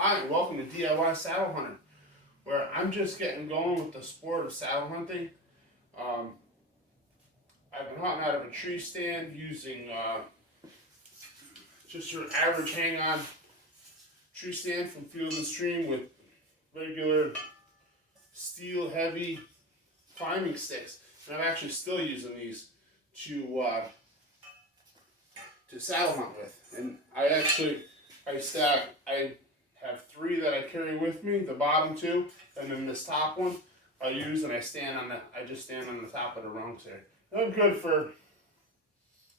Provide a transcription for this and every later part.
Hi, and welcome to DIY Saddle Hunter, where I'm just getting going with the sport of saddle hunting. Um, I've been hunting out of a tree stand using just your average hang-on tree stand from Field and Stream with regular steel heavy climbing sticks. And I'm actually still using these to saddle hunt with. And I have three that I carry with me, the bottom two, and then this top one I use, and I just stand on the top of the rungs here. They're good for,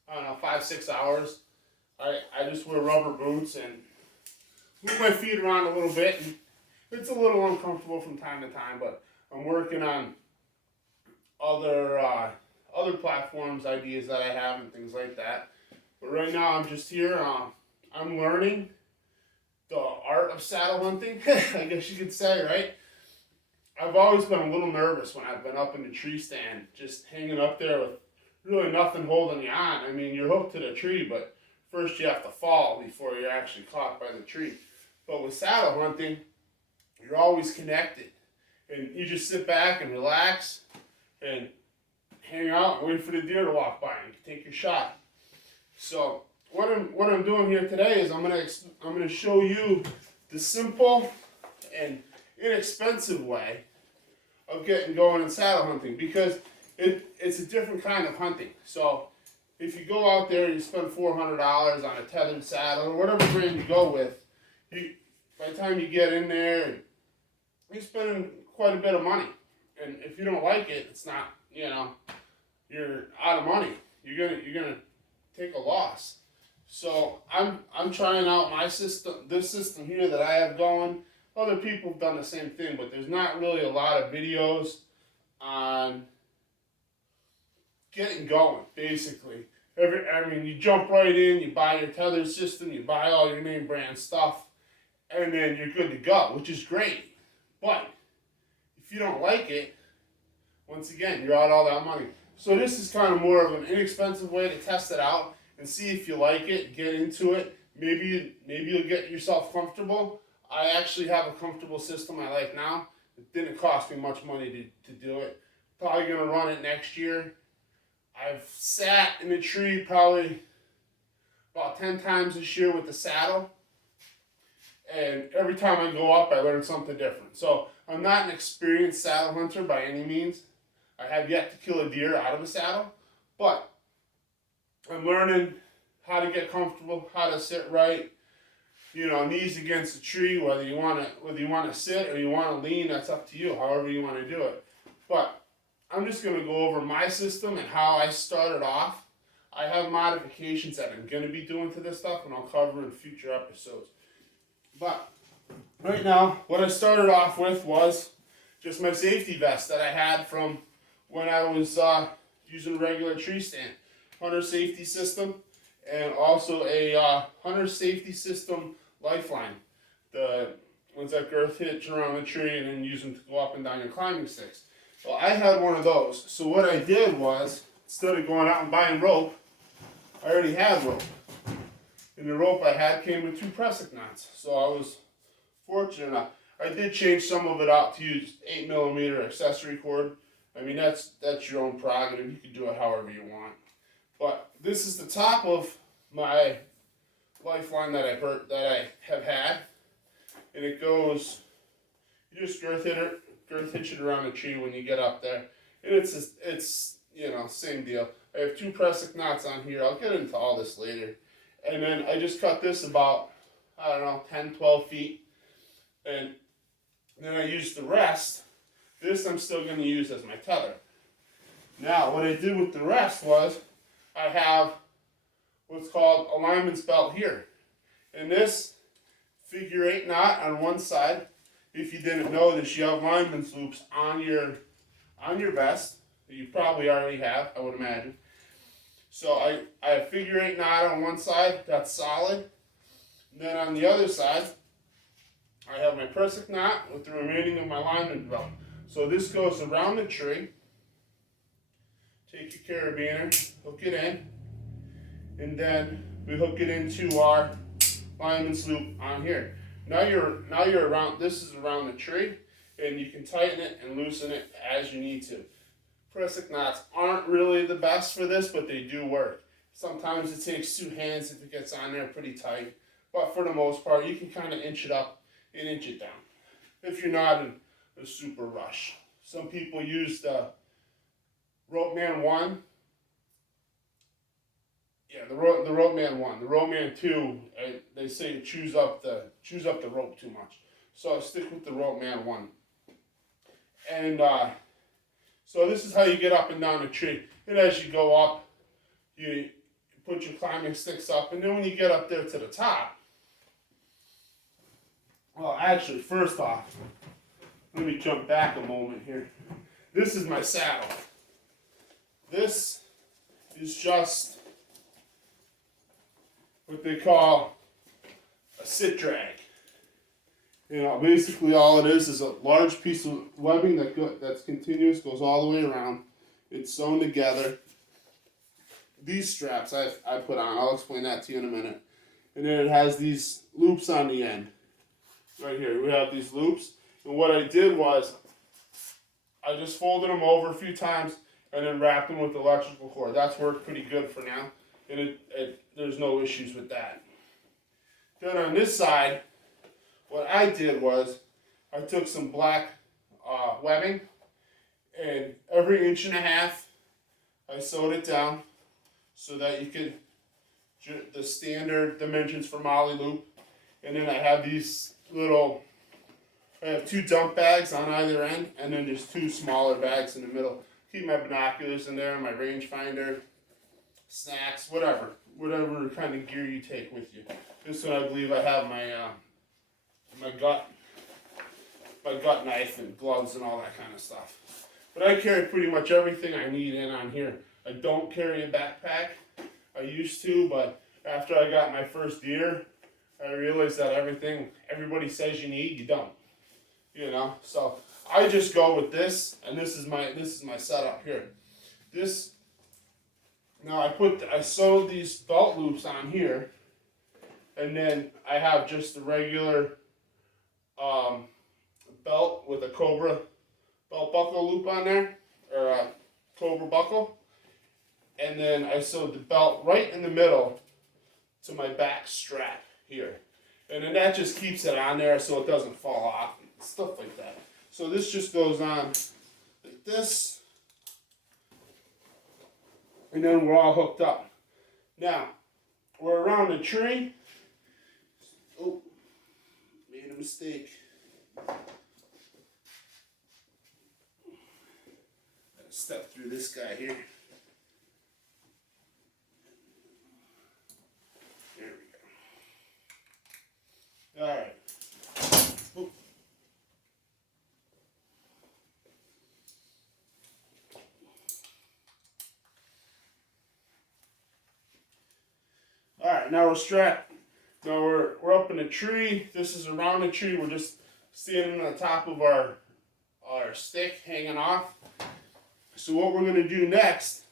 I don't know, 5-6 hours. I just wear rubber boots and move my feet around a little bit, and it's a little uncomfortable from time to time, but I'm working on other platforms, ideas that I have, and things like that. But right now I'm just here. I'm learning the art of saddle hunting, I guess you could say, right? I've always been a little nervous when I've been up in the tree stand, just hanging up there with really nothing holding you on. I mean, you're hooked to the tree, but first you have to fall before you're actually caught by the tree. But with saddle hunting, you're always connected. And you just sit back and relax and hang out and wait for the deer to walk by and take your shot. So what I'm doing here today is I'm gonna show you the simple and inexpensive way of getting going in saddle hunting, because it's a different kind of hunting. So if you go out there and you spend $400 on a tethered saddle or whatever brand you go with, by the time you get in there, you're spending quite a bit of money. And if you don't like it, it's not, you're out of money. You're gonna take a loss. So I'm trying out my system, this system here that I have going. Other people have done the same thing, but there's not really a lot of videos on getting going, basically. You jump right in, you buy your tether system, you buy all your name brand stuff, and then you're good to go, which is great. But if you don't like it, once again, you're out all that money. So this is kind of more of an inexpensive way to test it out and see if you like it, get into it. Maybe you'll get yourself comfortable. I actually have a comfortable system I like now. It didn't cost me much money to do it. Probably gonna run it next year. I've sat in a tree probably about 10 times this year with the saddle. And every time I go up, I learn something different. So I'm not an experienced saddle hunter by any means. I have yet to kill a deer out of a saddle, but I'm learning how to get comfortable, how to sit right, knees against the tree, whether you want to sit or you want to lean, that's up to you, however you want to do it. But I'm just going to go over my system and how I started off. I have modifications that I'm going to be doing to this stuff, and I'll cover in future episodes. But right now, what I started off with was just my safety vest that I had from when I was using a regular tree stand. Hunter safety system, and also a hunter safety system lifeline. The ones that girth hitch around the tree and then use them to go up and down your climbing sticks. Well, I had one of those. So what I did was, instead of going out and buying rope, I already had rope. And the rope I had came with 2 pressic knots. So I was fortunate enough. I did change some of it out to use 8mm accessory cord. I mean, that's your own prerogative. You can do it however you want. But this is the top of my lifeline that I have had, and it goes. You just girth hitch it around the tree when you get up there, and it's same deal. I have 2 pressic knots on here. I'll get into all this later, and then I just cut this about 10-12 feet, and then I use the rest. This I'm still going to use as my tether. Now, what I did with the rest was, I have what's called a lineman's belt here. And this figure 8 knot on one side. If you didn't know this, you have lineman's loops on your vest that you probably already have, I would imagine. So I have figure 8 knot on one side, that's solid. And then on the other side, I have my pressic knot with the remaining of my lineman's belt. So this goes around the tree. Take your carabiner, hook it in, and then we hook it into our lineman's loop on here. Now you're around. This is around the tree, and you can tighten it and loosen it as you need to. Prusik knots aren't really the best for this, but they do work. Sometimes it takes two hands if it gets on there pretty tight, but for the most part, you can kind of inch it up and inch it down if you're not in a super rush. Some people use the Rope Man 1. Yeah, the Rope Man 1. The Rope Man 2, they say it chews up the rope too much. So I stick with the Rope Man 1. And so this is how you get up and down the tree. And as you go up, you put your climbing sticks up, and then when you get up there to the top, well, actually, first off, let me jump back a moment here. This is my saddle. This is just what they call a sit drag. You know, basically all it is a large piece of webbing that's continuous, goes all the way around. It's sewn together. These straps I put on, I'll explain that to you in a minute. And then it has these loops on the end. Right here, we have these loops. And what I did was, I just folded them over a few times and then wrapped them with electrical cord. That's worked pretty good for now. And there's no issues with that. Then on this side, what I did was, I took some black webbing, and every 1.5 inches, I sewed it down so that you could, the standard dimensions for molly loop. And then I have these little, I have 2 dump bags on either end, and then there's 2 smaller bags in the middle. Keep my binoculars in there, my rangefinder, snacks, whatever kind of gear you take with you. This one I believe I have my gut knife and gloves and all that kind of stuff. But I carry pretty much everything I need in on here. I don't carry a backpack. I used to, but after I got my first deer, I realized that everything everybody says you need, you don't. You know, so I just go with this, and this is my setup here. Now I sewed these belt loops on here, and then I have just the regular belt with a Cobra belt buckle loop on there, or a Cobra buckle, and then I sewed the belt right in the middle to my back strap here, and then that just keeps it on there so it doesn't fall off, and stuff like that. So this just goes on like this, and then we're all hooked up. Now, we're around the tree. Oh, made a mistake. Gotta step through this guy here. There we go. All right. Oop. All right, now we're strapped. Now we're up in a tree. This is around the tree. We're just standing on the top of our stick hanging off. So what we're going to do next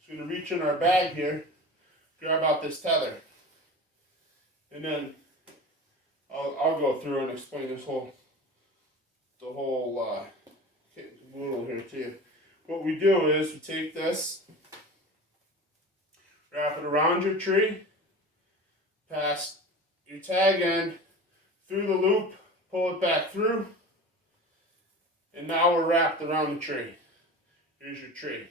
is we're going to reach in our bag here, grab out this tether, and then I'll go through and explain the whole noodle here to you. What we do is we take this, wrap it around your tree, pass your tag end through the loop, pull it back through, and now we're wrapped around the tree. Here's your tree.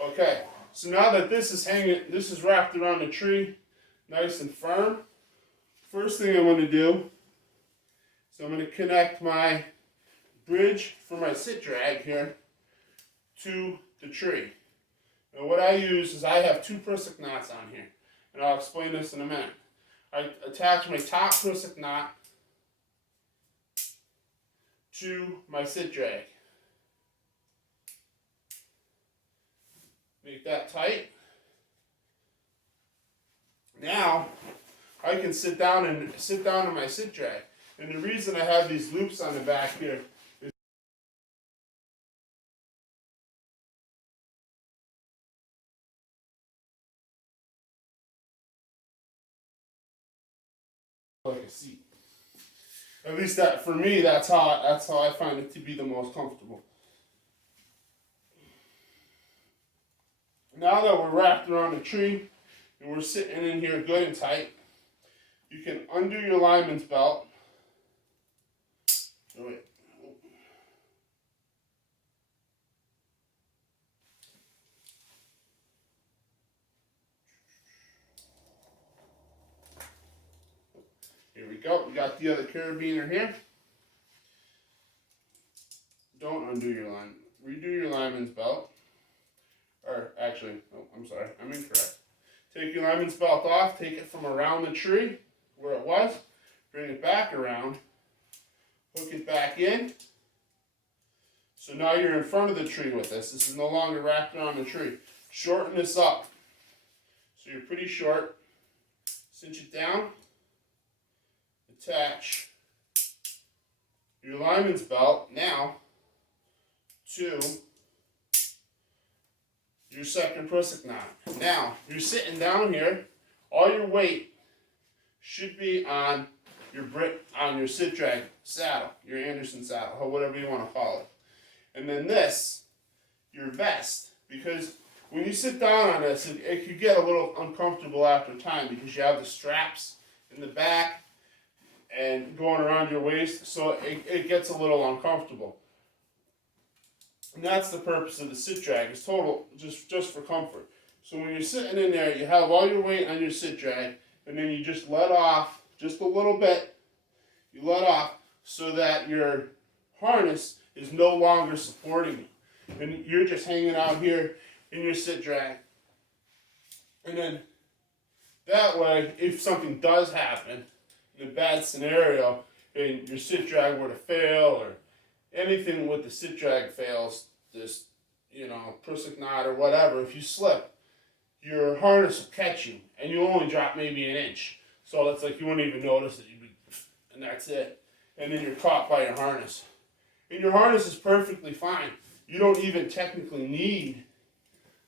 Okay, so now that this is wrapped around the tree, nice and firm, first thing I'm going to do is I'm going to connect my bridge for my sit drag here to the tree. Now what I use is I have 2 Prusik knots on here, and I'll explain this in a minute. I attach my top Prusik knot to my sit drag. Make that tight. Now I can sit down in my sit drag. And the reason I have these loops on the back here seat. At least that for me, that's how I find it to be the most comfortable. Now that we're wrapped around the tree and we're sitting in here good and tight, you can undo your lineman's belt. Oh, wait. Here we go. We got the other carabiner here. Don't undo your line. Redo your lineman's belt. Or actually, oh, I'm sorry, I'm incorrect. Take your lineman's belt off, take it from around the tree where it was, bring it back around, hook it back in. So now you're in front of the tree with this. This is no longer wrapped around the tree. Shorten this up. So you're pretty short. Cinch it down. Attach your lineman's belt now to your second prusik knot. Now, you're sitting down here. All your weight should be on your sit drag saddle, your Anderson saddle, or whatever you want to call it. And then this, your vest, because when you sit down on this, it could get a little uncomfortable after time because you have the straps in the back and going around your waist, so it gets a little uncomfortable. And that's the purpose of the sit drag. It's total, just for comfort. So when you're sitting in there, you have all your weight on your sit drag, and then you just let off just a little bit. You let off so that your harness is no longer supporting you. And you're just hanging out here in your sit drag. And then that way, if something does happen, in a bad scenario, and your sit drag were to fail, or anything with the sit drag fails, this, prusik knot or whatever, if you slip, your harness will catch you, and you only drop maybe an inch. So it's like you won't even notice it, and that's it. And then you're caught by your harness. And your harness is perfectly fine. You don't even technically need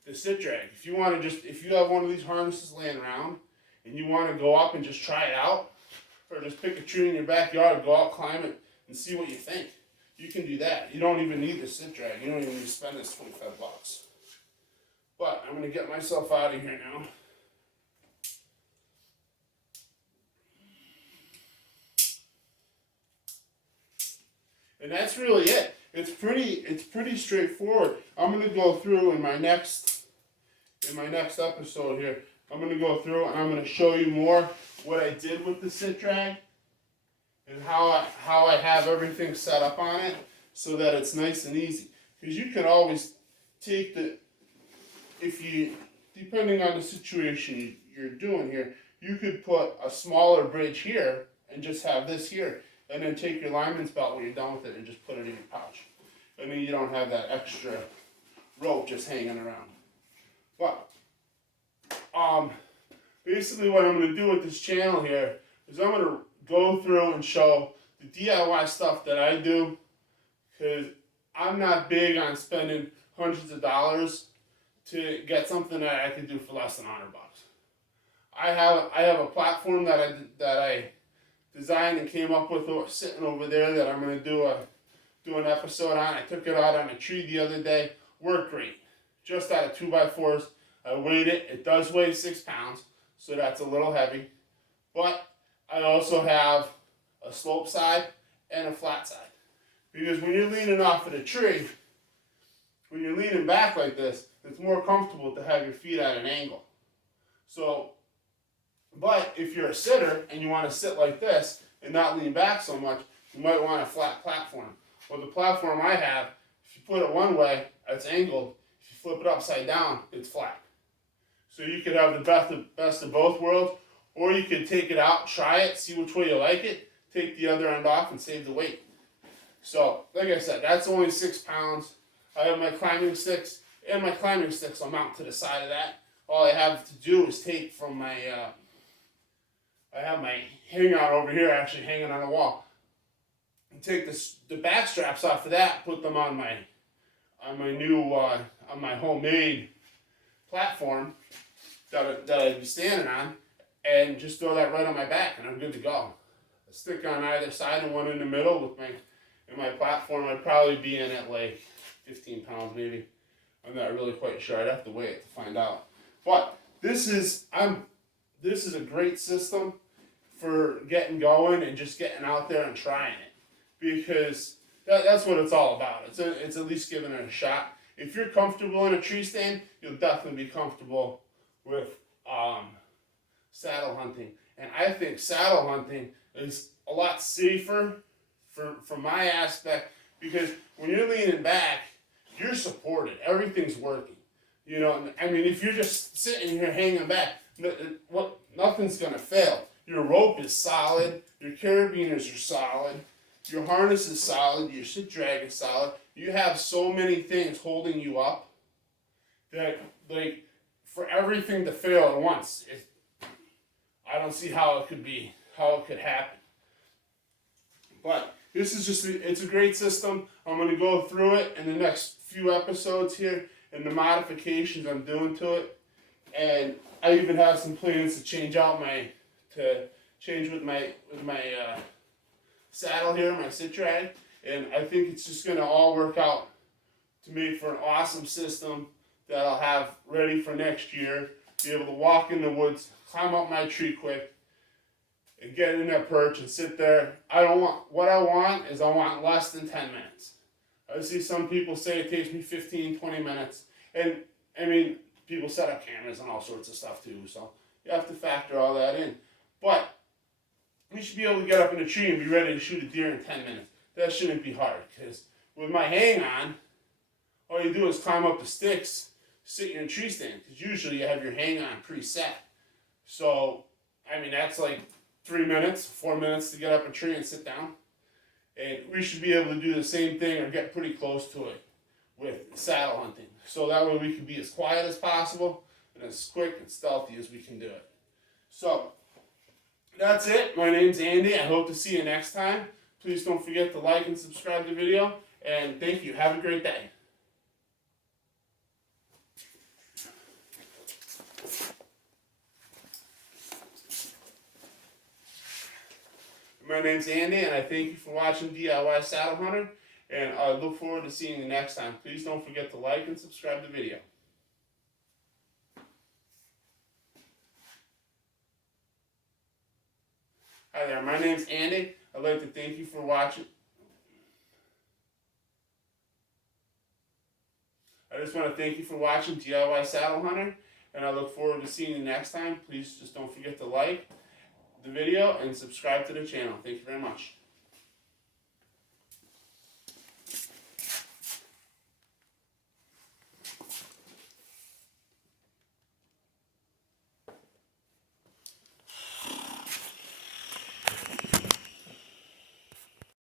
the sit drag. If you have one of these harnesses laying around, and you want to go up and just try it out, or just pick a tree in your backyard, go out, climb it, and see what you think. You can do that. You don't even need the sit drag. You don't even need to spend this $25. But I'm going to get myself out of here now. And that's really it. It's pretty straightforward. I'm going to go through in my next episode here. I'm going to go through and I'm going to show you more what I did with the sit drag and how I have everything set up on it so that it's nice and easy. Because you can always take depending on the situation you're doing here, you could put a smaller bridge here and just have this here. And then take your lineman's belt when you're done with it and just put it in your pouch. And then you don't have that extra rope just hanging around. But, basically what I'm going to do with this channel here is I'm going to go through and show the DIY stuff that I do, because I'm not big on spending hundreds of dollars to get something that I can do for less than $100. I have a platform that I designed and came up with sitting over there that I'm going to do an episode on. I took it out on a tree the other day. Worked great. Just out of 2x4s. I weighed it. It does weigh 6 pounds, so that's a little heavy. But I also have a slope side and a flat side. Because when you're leaning off of the tree, when you're leaning back like this, it's more comfortable to have your feet at an angle. But if you're a sitter and you want to sit like this and not lean back so much, you might want a flat platform. Well, the platform I have, if you put it one way, it's angled. If you flip it upside down, it's flat. So you could have the best of both worlds, or you could take it out, try it, see which way you like it, take the other end off and save the weight. So, like I said, that's only 6 pounds. I have my climbing sticks, and my climbing sticks will mount to the side of that. All I have to do is take from my, I have my hangout over here actually hanging on the wall. And take the back straps off of that, put them on my homemade platform that I'd be standing on, and just throw that right on my back, and I'm good to go. a stick on either side and one in the middle with my platform. I'd probably be in at like 15 pounds maybe. I'm not really quite sure. I'd have to weigh it to find out. But this is a great system for getting going and just getting out there and trying it, because that's what it's all about. It's at least giving it a shot. If you're comfortable in a tree stand, you'll definitely be comfortable with saddle hunting. And I think saddle hunting is a lot safer from my aspect, because when you're leaning back, you're supported. Everything's working. You know, I mean, if you're just sitting here hanging back, nothing's going to fail. Your rope is solid. Your carabiners are solid. Your harness is solid. Your sit drag is solid. You have so many things holding you up that, like, for everything to fail at once, I don't see how it could happen. But this is it's a great system. I'm going to go through it in the next few episodes here and the modifications I'm doing to it. And I even have some plans to change with my saddle here, my sit drag. And I think it's just going to all work out to make for an awesome system that I'll have ready for next year. Be able to walk in the woods, climb up my tree quick, and get in that perch and sit there. What I want less than 10 minutes. I see some people say it takes me 15, 20 minutes. And, I mean, people set up cameras and all sorts of stuff too, so you have to factor all that in. But we should be able to get up in a tree and be ready to shoot a deer in 10 minutes. That shouldn't be hard, because with my hang-on, all you do is climb up the sticks, sit in a tree stand, because usually you have your hang-on preset. So, I mean, that's like 3 minutes, 4 minutes to get up a tree and sit down. And we should be able to do the same thing or get pretty close to it with saddle hunting. So that way we can be as quiet as possible and as quick and stealthy as we can do it. So, that's it. My name's Andy. I hope to see you next time. Please don't forget to like and subscribe to the video. And thank you. Have a great day. My name's Andy, and I thank you for watching DIY Saddle Hunter, and I look forward to seeing you next time. Please don't forget to like and subscribe to the video. Hi there, my name's Andy. I'd like to thank you for watching. I just want to thank you for watching DIY Saddle Hunter, and I look forward to seeing you next time. Please just don't forget to like the video and subscribe to the channel. Thank you very much.